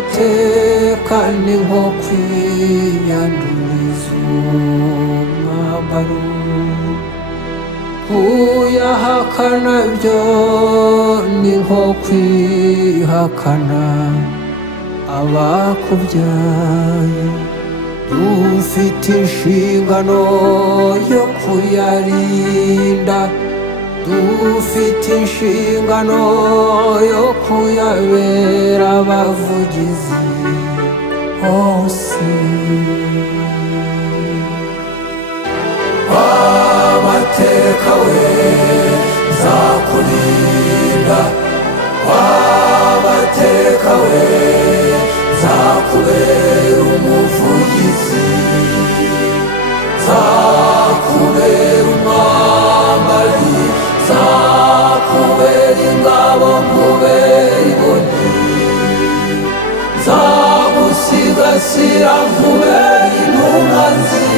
amateka ni nko kwiyanduriza umwambaro, kuyahakana byo ni nko kwihakana abakubyaye. Dufite inshingano yo kuyarinda, dufite inshingano yo kuyabera abavugizi hose. Amateka we nzakurinda, amateka we nzakubera umuvugizi, nzakubera umwambari, nzakubera ingabo nkubera inkoni, nzagusigasira nkubera intumwa nziza.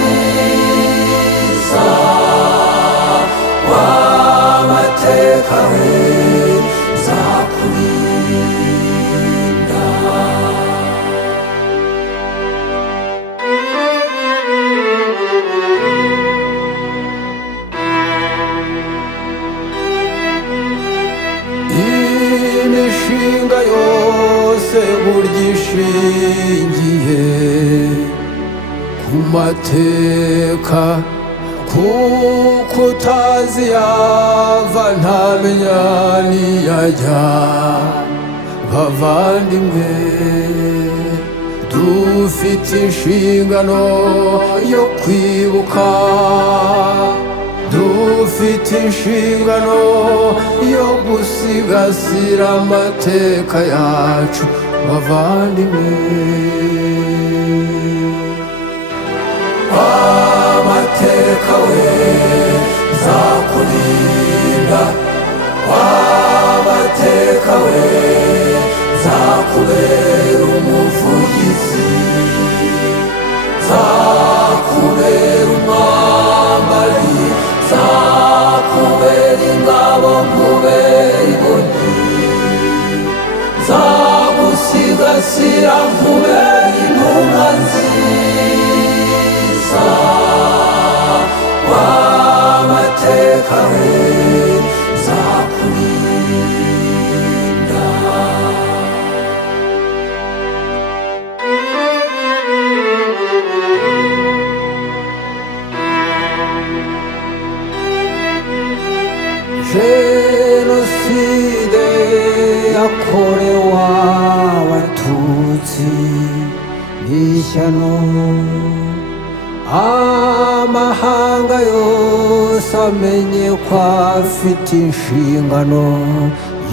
W'amateka we nzakurinda. Imishinga yose burya ishingiye ku mateka, kuko utazi yava ntamenya niyajya. Bavandimwe, dufite inshingano yo kwibuka, dufite inshingano yo gusigasira amateka yacu. Bavandimwe, amateka we nzakurinda, amateka we nzakubera umuvugizi, nzakubera umwambari, nzakubera ingabo nkubera inkoni, nzagusigasira nkubera intumwa nziza. W'amateka we nzakurinda. Jenoside yakorewe Abatutsi ni ishyano, amahanga yose amenye ko afite inshingano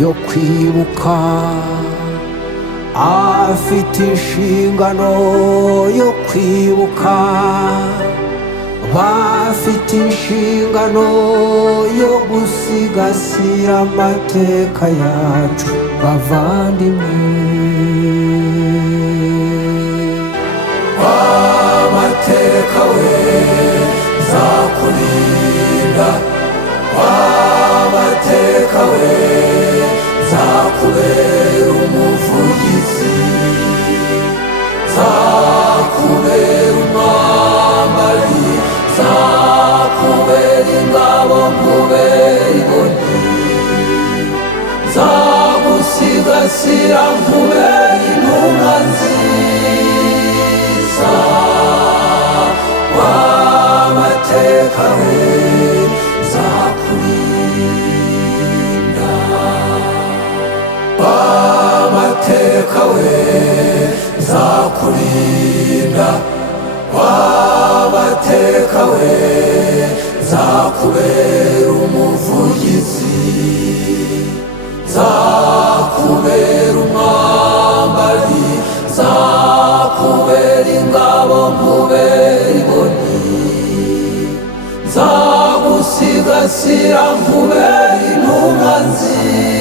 yo kwibuka, afite inshingano yo kwibuka, bafite inshingano yo gusigasira amateka yacu. Bavandimwe, amateka we nzakurinda, amateka we nzakubera umuvugizi, nzakubera umwambari, nzakubera ingabo nkubera inkoni, nzagusigasira nkubera intumwa nziza. W'amateka we nzakurinda, w'amateka we nzakurinda, w'amateka we nzakubera umuvugizi, nzakubera umwambari, nzakubera ingabo nkubera inkoni, nzagusigasira nkubera intumwa nziza.